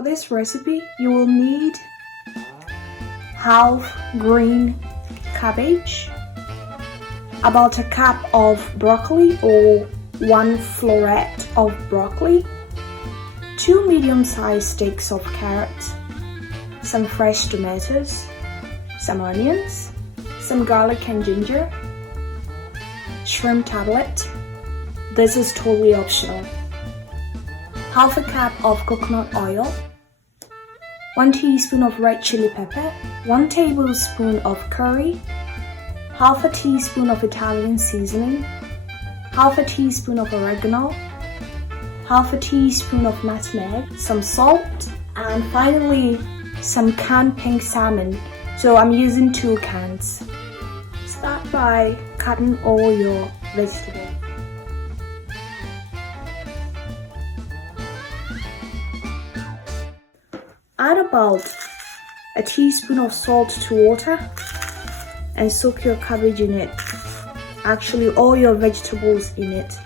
For this recipe, you will need half green cabbage, about a cup of broccoli or 1 floret of broccoli, 2 medium-sized sticks of carrots, some fresh tomatoes, some onions, some garlic and ginger, shrimp tablet. This is totally optional. Half a cup of coconut oil, 1 teaspoon of red chili pepper, 1 tablespoon of curry, half a teaspoon of Italian seasoning, half a teaspoon of oregano, half a teaspoon of nutmeg, some salt, and finally some canned pink salmon. So I'm using 2 cans. Start by cutting all your vegetables. Add about a teaspoon of salt to water and soak your cabbage in it. Actually, all your vegetables in it.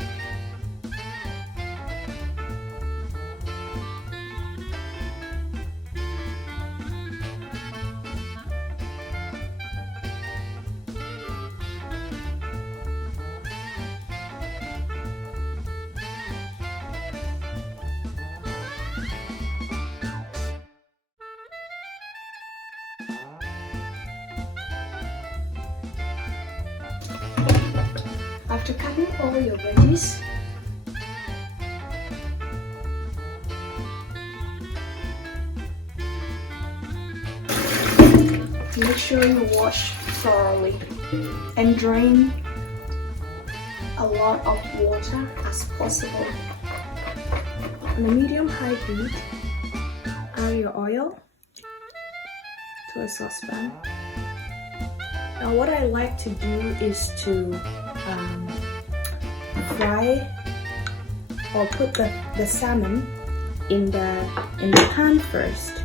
After cutting all your veggies, make sure you wash thoroughly and drain a lot of water as possible. On a medium-high heat, add your oil to a saucepan. Now what I like to do is to fry or put the salmon in the pan first.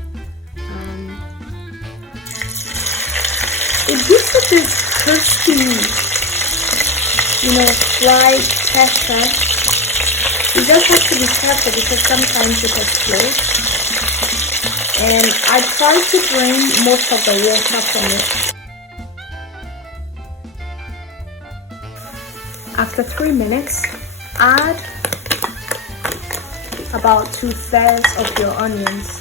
It gives it this crispy, fried texture. You just have to be careful because sometimes it explodes. And I try to drain most of the water from it. After 3 minutes, add about 2/3 of your onions.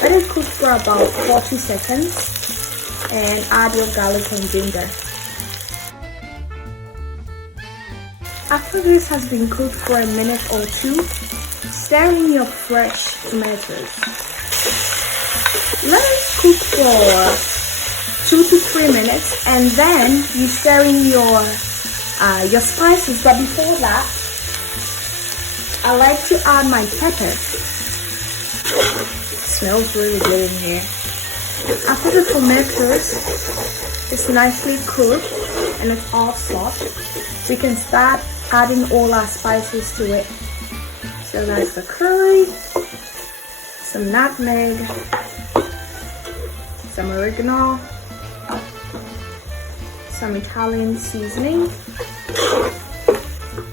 Let it cook for about 40 seconds and add your garlic and ginger. After this has been cooked for a minute or 2, stir in your fresh tomatoes. Let it cook for 2 to 3 minutes, and then you stir in your spices. But before that, I like to add my peppers. Smells really good in here. After the tomatoes is nicely cooked and it's all soft, we can start adding all our spices to it. So that's the curry, some nutmeg, some oregano, some Italian seasoning,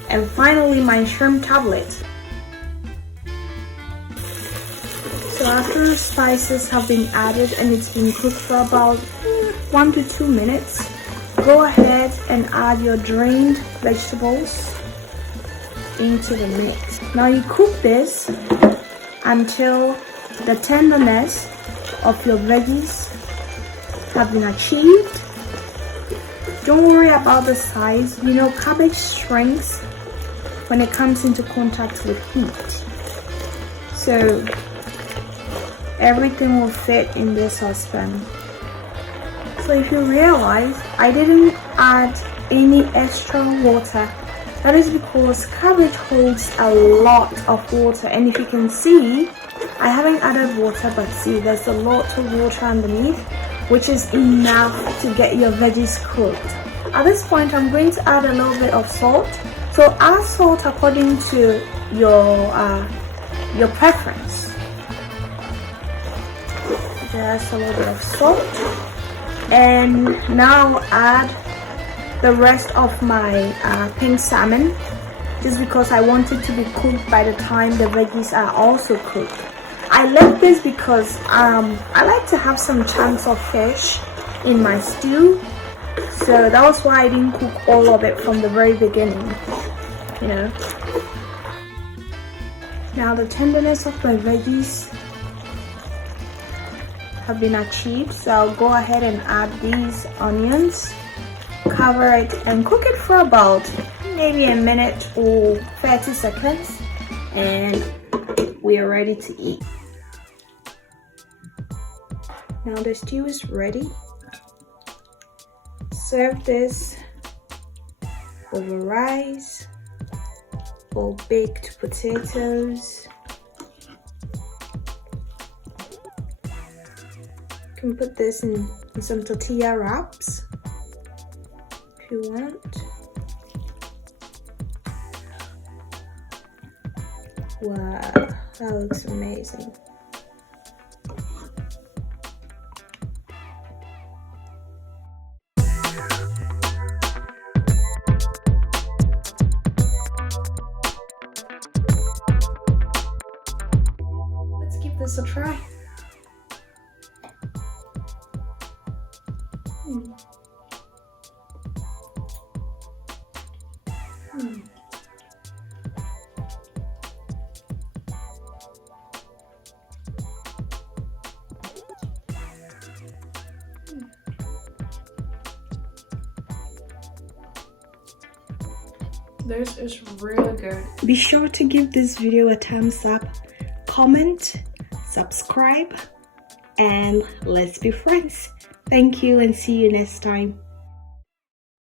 and finally my shrimp tablet. So after the spices have been added and it's been cooked for about 1 to 2 minutes, go ahead and add your drained vegetables into the mix. Now you cook this until the tenderness of your veggies have been achieved. Don't worry about the size. Cabbage shrinks when it comes into contact with heat. So everything will fit in this saucepan. So if you realize I didn't add any extra water, that is because cabbage holds a lot of water, and if you can see, I haven't added water, but see, there's a lot of water underneath, which is enough to get your veggies cooked. At this point, I'm going to add a little bit of salt. So add salt according to your preference. Just a little bit of salt, and now add the rest of my pink salmon. just because I want it to be cooked by the time the veggies are also cooked. I left this because I like to have some chunks of fish in my stew, so that was why I didn't cook all of it from the very beginning, you know. Now the tenderness of my veggies have been achieved, so I'll go ahead and add these onions, cover it and cook it for about maybe a minute or 30 seconds, and we are ready to eat. Now the stew is ready. Serve this over rice or baked potatoes. You can put this in some tortilla wraps if you want. Wow, that looks amazing. Let's give this a try. This is really good. Be sure to give this video a thumbs up, comment, subscribe, and let's be friends. Thank you and see you next time.